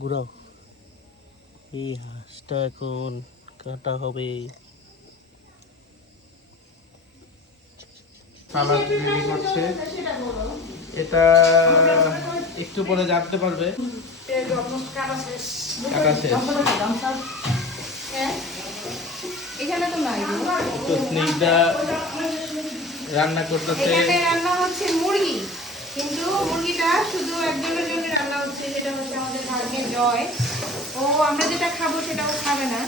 ঘুরাও। এই হাঁসটা এখন কাটা হবে। সালাদ রেডি করছে। এটা একটু পরে জানতে পারবে। রান্না করতেছে। এখানে রান্না হচ্ছে মুরগি। কিন্তু মুরগিটা শুধু একজনের জন্য রান্না হচ্ছে সেটা হচ্ছে আমাদের ভাগ্যের জয়। ও আমরা যেটা খাব সেটা ও খাবে না।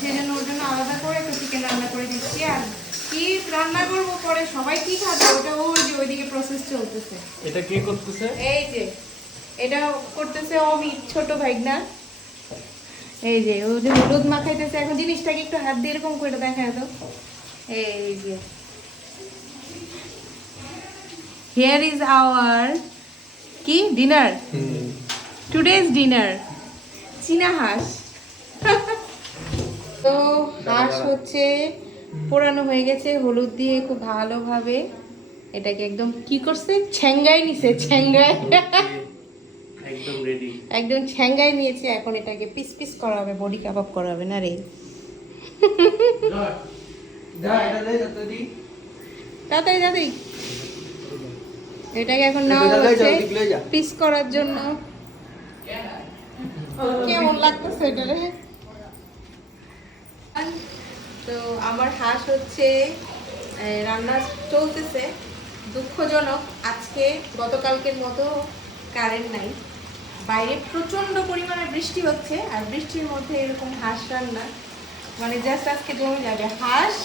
সেই জন্য ওর জন্য আলাদা করে একটু চিকেন রান্না করে দিচ্ছি। আর কি রান্না করব পরে সবাই কি খাবে? ওটা ওই যে ওইদিকে প্রসেস চলতেছে। এটা কে করতেছে? এই যে এটা করতেছে অমিত ছোট ভাইগনা। এই যে ও যে হলুদ মাখাইতেছে এখন জিনিসটাকে একটু হাত দিয়ে এরকম করে দেখায় তো। এই যে। হিয়ার ইজ আওয়ার কি? ডিনার টুডেজ ডিনার চীনা হাঁস। তো হাঁস হচ্ছে পোড়ানো হয়ে গেছে হলুদ দিয়ে খুব ভালোভাবে। এটাকে একদম কি করছে? ছ্যাঙ্গাই নিছে ছ্যাঙ্গাই একদম রেডি একদম ছ্যাঙ্গাই নিয়েছে এখন এটাকে পিস পিস করা হবে বডি কাবাব করা হবে না রে? তাড়াতাড়ি তাড়াতাড়ি। এটাকে এখন নেওয়া হচ্ছে পিস করার জন্য। কেমন লাগতেছে এটা রে? তো আমার হাঁস হচ্ছে রান্না চলতেছে দুঃখজনক। আজকে গতকালকের মতো কারেন্ট নাই। বাইরে প্রচণ্ড পরিমাণে বৃষ্টি হচ্ছে আর বৃষ্টির মধ্যে এরকম হাঁস রান্না মানে জাস্ট আজকে জমে যাবে। হাঁস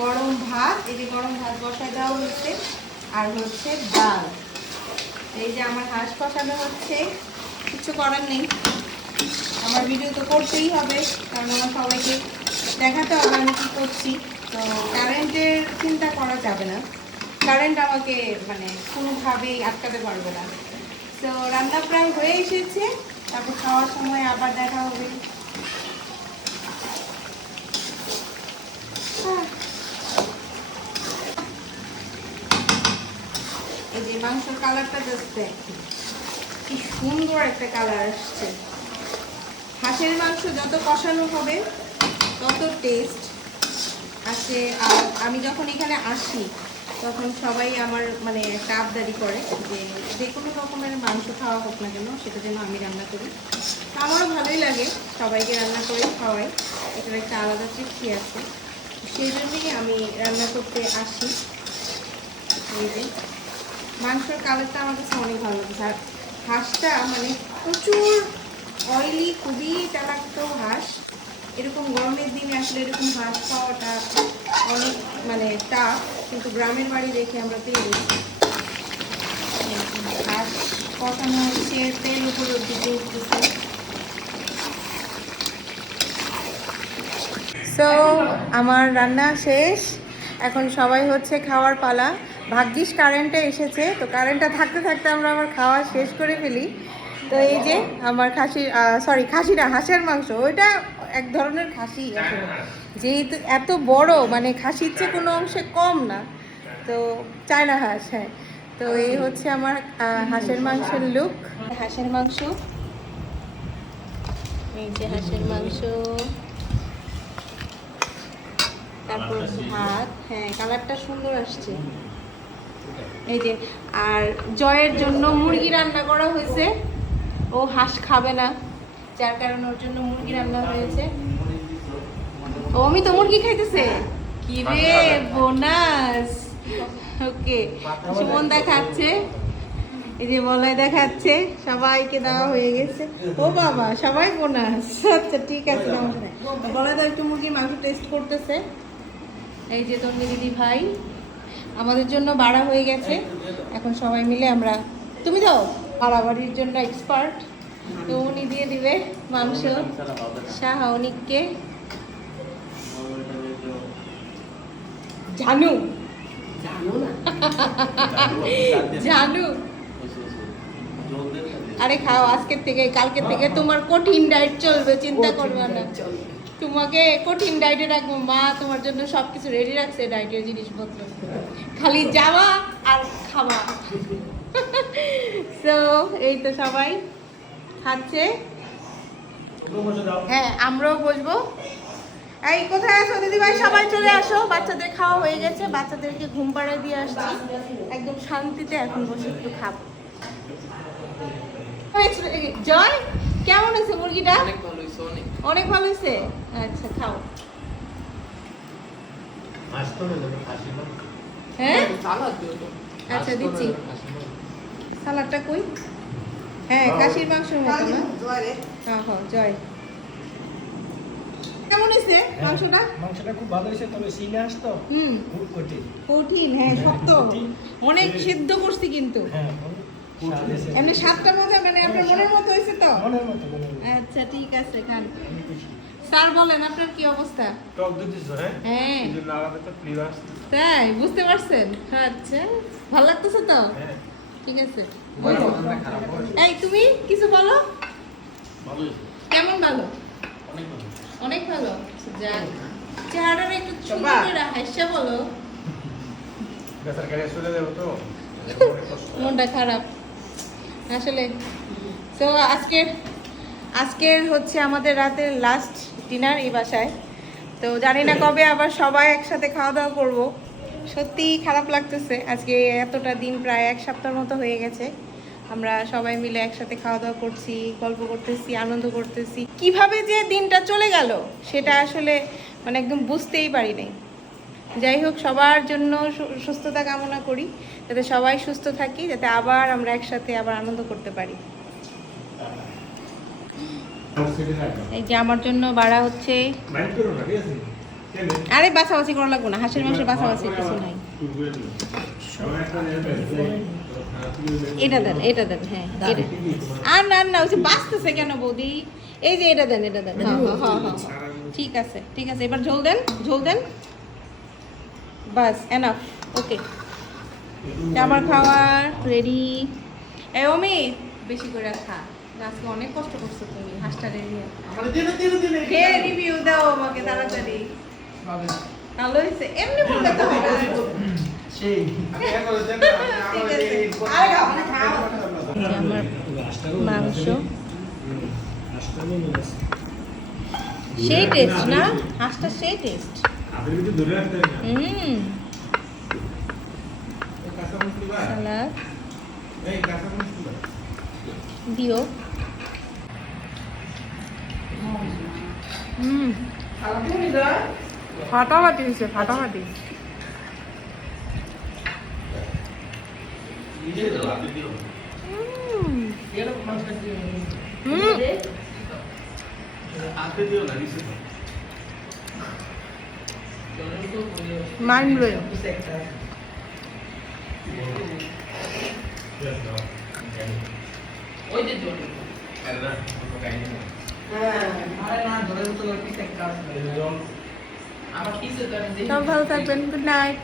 গরম ভাত এই যে গরম ভাত বসায় দেওয়া হচ্ছে আর হচ্ছে ডাল। এই যে আমার হাঁস কষানো হচ্ছে, কিছু করার নেই। আমার ভিডিও তো করতেই হবে কারণ আমার সবাইকে দেখাতে হবে আমি কী করছি। তো কারেন্টের চিন্তা করা যাবে না। কারেন্ট আমাকে মানে কোনোভাবেই আটকাতে পারবে না। তো রান্না প্রায় হয়ে এসেছে, তারপর খাওয়ার সময় আবার দেখা হবে। আহ। এই যে মাংসের কালারটা জাস্ট কি সুন্দর একটা কালার আসছে। হাঁসের মাংস যত কষানো হবে, তত টেস্ট আসে। আর আমি যখন এখানে আসি, তখন সবাই আমার মানে একটা করে যে যে কোনো রকমের মাংস খাওয়া হোক না কেন, সেটা যেন আমি রান্না করি। আমারও ভালোই লাগে সবাইকে রান্না করে খাওয়াই। এটার একটা আলাদা তৃপ্তি আছে। সেই জন্যই আমি রান্না করতে আসি। এই যে। মাংসের কালারটা আমার কাছে অনেক ভালো লাগছে। আর হাঁসটা মানে প্রচুর অয়েলি খুবই টালাক্ত হাঁস। এরকম গরমের দিনে আসলে এরকম হাঁস খাওয়াটা অনেক মানে টাফ কিন্তু গ্রামের বাড়ি দেখে আমরা পেয়ে গেছি। হাঁস কষানো হচ্ছে, তেল দিকে উঠতেছে সো আমার রান্না শেষ। এখন সবাই হচ্ছে খাওয়ার পালা। ভাগ্যিস কারেন্টে এসেছে, তো কারেন্টটা থাকতে থাকতে আমরা আমার খাওয়া শেষ করে ফেলি। তো এই যে আমার খাসি সরি খাসিটা হাঁসের মাংস, ওইটা এক ধরনের খাসি আসলে যেহেতু এত বড় মানে খাসির চেয়ে কোনো অংশে কম না। তো চায়না হাঁস হ্যাঁ। তো এই হচ্ছে আমার হাঁসের মাংসের লুক হাঁসের মাংস। এই যে হাঁসের মাংস। তারপর ভাত হ্যাঁ কালারটা সুন্দর আসছে। এই যে আর জয়ের জন্য মুরগি রান্না করা হয়েছে। ও হাঁস খাবে না যার কারণে ওর জন্য মুরগি রান্না হয়েছে। ও আমি তো মুরগি খাইতেছে? কি রে বোনাস। ওকে সুমন দেখাচ্ছে এই যে বলাই দেখাচ্ছে সবাইকে দেওয়া হয়ে গেছে। ও বাবা সবাই বোনাস। আচ্ছা ঠিক আছে বলাই দাও একটু মুরগির মাংস টেস্ট করতেছে। এই যে তন্নি দিদি ভাই। আমাদের জন্য বাড়া হয়ে গেছে। এখন সবাই মিলে আমরা তুমি দাও। বাড়াবাড়ির জন্য এক্সপার্ট তো উনি দিয়ে দিবে মাংস। শাহ অনিককে। জানু। জানু আরে খাও আজকের থেকে কালকের থেকে তোমার কঠিন ডায়েট চলবে চিন্তা করবে না। তোমাকে কঠিন ডায়েটে রাখব। মা তোমার জন্য সবকিছু রেডি রাখছে ডায়েটের জিনিসপত্র। খালি যাওয়া আর খাওয়া। সো এই তো সবাই খাচ্ছে। হ্যাঁ আমরাও বসবো। এই, কোথায় আছো দিদিভাই? সবাই চলে আসো। বাচ্চাদের খাওয়া হয়ে গেছে। বাচ্চাদেরকে ঘুম পাড়ায় দিয়ে আসছি। একদম শান্তিতে এখন বসে একটু খাব। জয়। কেমন আছে মুরগিটা? অনেক ভালো হয়েছে অনেক অনেক ভালো হয়েছে? আচ্ছা খাও। হ্যাঁ? আচ্ছা দিচ্ছি। সালাডটা কই? হ্যাঁ খাসির মাংসের মতো না? হ্যাঁ হ্যাঁ জয়। কেমন হয়েছে মাংসটা? মাংসটা খুব ভালো হয়েছে তবে সিনে আসতো। হুম। খুব কঠিন। কঠিন হ্যাঁ শক্ত। অনেক সিদ্ধ করছি কিন্তু। হ্যাঁ হয়েছে। এমনি সাতটার মধ্যে মানে আপনার মনের মতো হয়েছে তো? আচ্ছা ঠিক আছে খান। স্যার বলেন আপনার কি অবস্থা? টক দুধ দিছো হ্যাঁ। হ্যাঁ তাই বুঝতে পারছেন? আচ্ছা ভালো লাগতেছে তো? হ্যাঁ। ঠিক আছে। এই তুমি কিছু বলো? কেমন ভালো? অনেক ভালো। যাক চেহারাটা একটু সুন্দর করে হাসিয়া বলো। বেচার চলে যাব তো? মনটা খারাপ। আসলে। তো আজকের আজকের হচ্ছে আমাদের রাতের লাস্ট ডিনার এই বাসায়। তো জানি না কবে আবার সবাই একসাথে খাওয়া দাওয়া করব। সত্যি খারাপ লাগতেছে। আজকে এতটা দিন প্রায় এক সপ্তাহের মতো হয়ে গেছে। আমরা সবাই মিলে একসাথে খাওয়া দাওয়া করছি, গল্প করতেছি, আনন্দ করতেছি। কীভাবে যে দিনটা চলে গেল, সেটা আসলে মানে একদম বুঝতেই পারি নাই। যাই হোক, সবার জন্য সুস্থতা কামনা করি, যাতে সবাই সুস্থ থাকি, যাতে আবার আমরা একসাথে আবার আনন্দ করতে পারি। এই যে আমার জন্য বাড়া হচ্ছে। আরে, বাছাবাছি করা লাগবো না, হাঁসের মাংসের বাছাবাছি কিছু নাই এটা দেন এটা দেন হ্যাঁ আর না না, ওই বাঁচতেছে কেন বৌদি? এই যে এটা দেন এটা দেন। হ্যাঁ হ্যাঁ হ্যাঁ হ্যাঁ। ঠিক আছে ঠিক আছে, এবার ঝোল দেন ঝোল দেন। বাস এনাফ ওকে আমার খাওয়ার রেডি এ অমিত বেশি করে খা। আজকে অনেক কষ্ট করছ তুমি হাঁসটা রেডি খেয়ে রিভিউ দাও আমাকে তাড়াতাড়ি। ভালো। হয়েছে এমনি বললে তো হবে খাও। আমার মাংস। সেই টেস্ট না? হাঁসটা সেই টেস্ট হুম। সালাদ। দিও। হুম। ফাটাফাটি হয়েছে ফাটাফাটি। হুম। মাইন্ড ব্লোয়িং সব ভালো থাকবেন। Good night